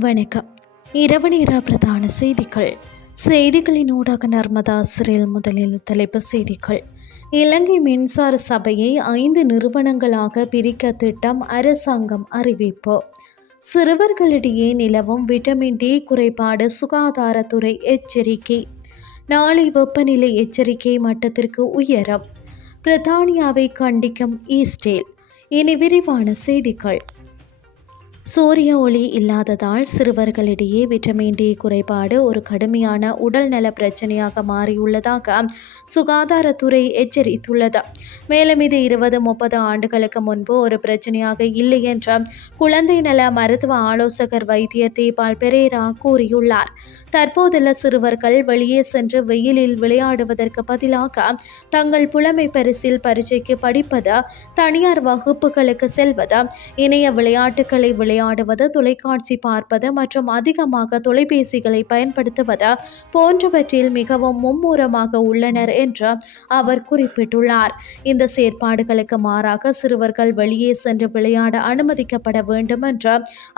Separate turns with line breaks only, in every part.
வணக்கம். இரவு நேர பிரதான செய்திகள். செய்திகளின் ஊடாக நர்மதா சிறையில் முதலில் தலைப்பு செய்திகள். இலங்கை மின்சார சபையை ஐந்து நிறுவனங்களாக பிரிக்க திட்டம் அரசாங்கம் அறிவிப்பு. சிறுவர்களிடையே நிலவும் விட்டமின் டி குறைபாடு சுகாதாரத்துறை எச்சரிக்கை. நாளை வெப்பநிலை எச்சரிக்கை மட்டத்திற்கு உயரம். பிரித்தானியாவை கண்டிக்கும் ஈஸ்டேல். இனி விரிவான செய்திகள். சூரிய ஒளி இல்லாததால் சிறுவர்களிடையே விட்டமின் டி குறைபாடு ஒரு கடுமையான உடல்நல பிரச்சனையாக மாறியுள்ளதாக சுகாதாரத்துறை எச்சரித்துள்ளது. மேலும் இது இருபது முப்பது ஆண்டுகளுக்கு முன்பு ஒரு பிரச்சனையாக இல்லை என்ற குழந்தை நல மருத்துவ ஆலோசகர் வைத்தியர் தீபால் பெரேரா கூறியுள்ளார். தற்போதுள்ள சிறுவர்கள் வெளியே சென்று வெயிலில் விளையாடுவதற்கு பதிலாக தங்கள் புலமை பரிசில் பரீட்சைக்கு படிப்பது தனியார் வகுப்புகளுக்கு செல்வது இணைய விளையாட்டுகளை விளையாடுவது தொலைக்காட்சி பார்ப்பது மற்றும் அதிகமாக தொலைபேசிகளை பயன்படுத்துவது போன்றவற்றில் மிகவும் மும்முரமாக உள்ளனர் என்று அவர் குறிப்பிட்டுள்ளார். இந்த செயற்பாடுகளுக்கு மாறாக சிறுவர்கள் வெளியே சென்று விளையாட அனுமதிக்கப்பட வேண்டும் என்று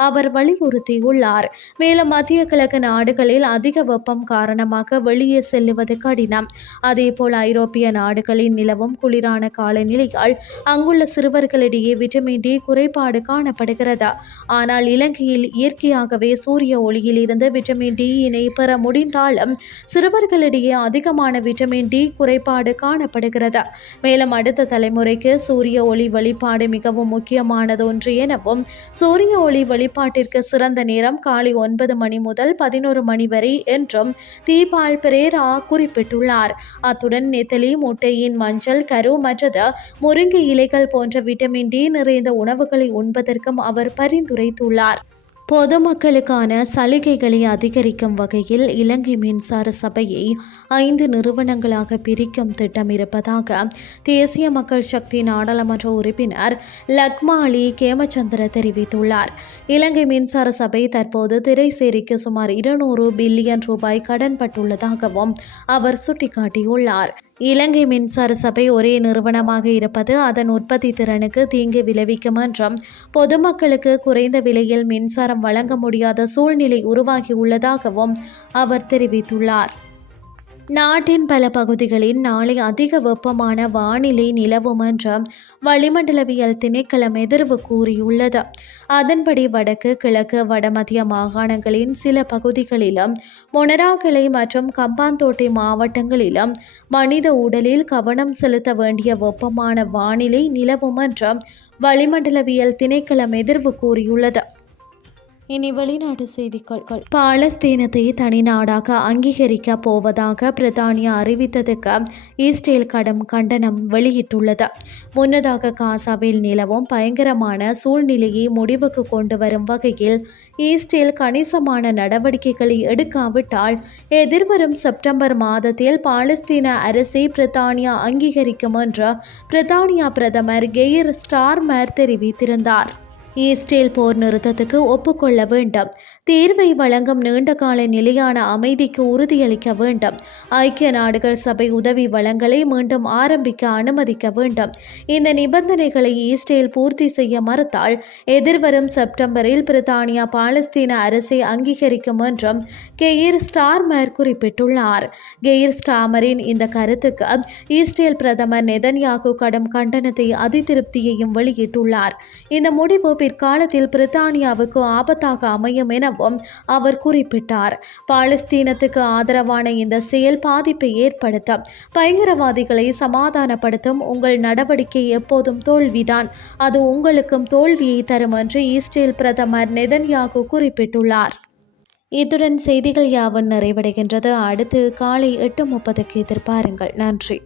அவர் வலியுறுத்தியுள்ளார். மேலும் மத்திய கிழக்கு நாடுகளில் அதிக வெப்பம் காரணமாக வெளியே செல்லுவது கடினம். அதேபோல் ஐரோப்பிய நாடுகளில் நிலவும் குளிரான காலநிலையால் அங்குள்ள சிறுவர்களிடையே விட்டமின் டி குறைபாடு காணப்படுகிறது. ஆனால் இலங்கையில் இயற்கையாகவே சூரிய ஒளியில் இருந்து விட்டமின் டியினை பெற முடிந்தாலும் சிறுவர்களிடையே அதிகமான விட்டமின் டி குறைபாடு காணப்படுகிறது. மேலும் அடுத்த தலைமுறைக்கு சூரிய ஒளி வழிபாடு மிகவும் முக்கியமானது ஒன்று எனவும் சூரிய ஒளி வழிபாட்டிற்கு சிறந்த நேரம் காலை ஒன்பது மணி முதல் பதினோரு மணி வரை என்றும் தீபால் பிரேரா குறிப்பிட்டுள்ளார். அத்துடன் நெத்தலி முட்டையின் மஞ்சள் கரு மற்றது முருங்கை இலைகள் போன்ற விட்டமின் டி நிறைந்த உணவுகளை உண்பதற்கும் அவர் பரிந்துரைத்துள்ளார் பொதுமக்களுக்கான சலுகைகளை அதிகரிக்கும் வகையில் இலங்கை மின்சார சபையை ஐந்து நிறுவனங்களாக பிரிக்கும் திட்டம் இருப்பதாக தேசிய மக்கள் சக்தி நாடாளுமன்ற உறுப்பினர் லக்மாலி கேமச்சந்திர தெரிவித்துள்ளார். இலங்கை மின்சார சபை தற்போது திரைசேரிக்கு சுமார் இருநூறு பில்லியன் ரூபாய் கடன்பட்டுள்ளதாகவும் அவர் சுட்டிக்காட்டியுள்ளார். இலங்கை மின்சார சபை ஒரே நிறுவனமாக இருப்பது அதன் உற்பத்தி திறனுக்கு தீங்கு விளைவிக்கும் என்றும் பொதுமக்களுக்கு குறைந்த விலையில் மின்சாரம் வழங்க முடியாத சூழ்நிலை உருவாகியுள்ளதாகவும் அவர் தெரிவித்துள்ளார். நாட்டின் பல பகுதிகளில் நாளை அதிக வெப்பமான வானிலை நிலவும் என்று வளிமண்டலவியல் திணைக்களம் எதிர்வு கூறியுள்ளது. அதன்படி வடக்கு கிழக்கு வடமத்திய மாகாணங்களின் சில பகுதிகளிலும் மொனராகலை மற்றும் கம்பாந்தோட்டை மாவட்டங்களிலும் மனித உடலில் கவனம் செலுத்த வேண்டிய வெப்பமான வானிலை நிலவும் என்று வளிமண்டலவியல் திணைக்களம் எதிர்வு கூறியுள்ளது. இனி வெளிநாட்டு செய்திகள். பாலஸ்தீனத்தை தனி நாடாக அங்கீகரிக்க போவதாக பிரித்தானியா அறிவித்ததுக்கு இஸ்ரேல் கடும் கண்டனம் வெளியிட்டுள்ளது. முன்னதாக காசாவில் நிலவும் பயங்கரமான சூழ்நிலையை முடிவுக்கு கொண்டு வரும் வகையில் இஸ்ரேல் கணிசமான நடவடிக்கைகளை எடுக்காவிட்டால் எதிர்வரும் செப்டம்பர் மாதத்தில் பாலஸ்தீன அரசை பிரித்தானியா அங்கீகரிக்கும் என்று பிரித்தானியா பிரதமர் கெயிர் ஸ்டார்மர் தெரிவித்திருந்தார். இஸ்ரேல் போர் நிறுத்தத்துக்கு ஒப்புக்கொள்ள வேண்டும். தீர்வை வழங்கும் நீண்டகால நிலையான அமைதிக்கு உறுதியளிக்க வேண்டும். ஐக்கிய நாடுகள் சபை உதவி வளங்களை மீண்டும் ஆரம்பிக்க அனுமதிக்க வேண்டும். இந்த நிபந்தனைகளை ஈஸ்டேல் பூர்த்தி செய்ய மறுத்தால் எதிர்வரும் செப்டம்பரில் பிரித்தானியா பாலஸ்தீன அரசை அங்கீகரிக்கும் என்றும் கெயிர் ஸ்டார்மர் குறிப்பிட்டுள்ளார். கெயிர் ஸ்டாமரின் இந்த கருத்துக்கு ஈஸ்டேல் பிரதமர் நெதன்யாகு கடும் கண்டனத்தை அதிருப்தியையும் வெளியிட்டுள்ளார். இந்த முடிவு பிற்காலத்தில் பிரித்தானியாவுக்கு ஆபத்தாக அமையும் என எனவும் அவர் குறிப்பிட்டார் பாலஸ்தீனத்துக்கு ஆதரவான இந்த செயல் பாதிப்பை ஏற்படுத்தும். பயங்கரவாதிகளை சமாதானப்படுத்தும் உங்கள் நடவடிக்கை எப்போதும் தோல்விதான். அது உங்களுக்கும் தோல்வியை தரும் என்று இஸ்ரேல் பிரதமர் நெதன்யாகு குறிப்பிட்டுள்ளார். இத்துடன் செய்திகள் யாவும் நிறைவடைகின்றது. அடுத்து காலை எட்டு முப்பதுக்கு எதிர்பாருங்கள். நன்றி.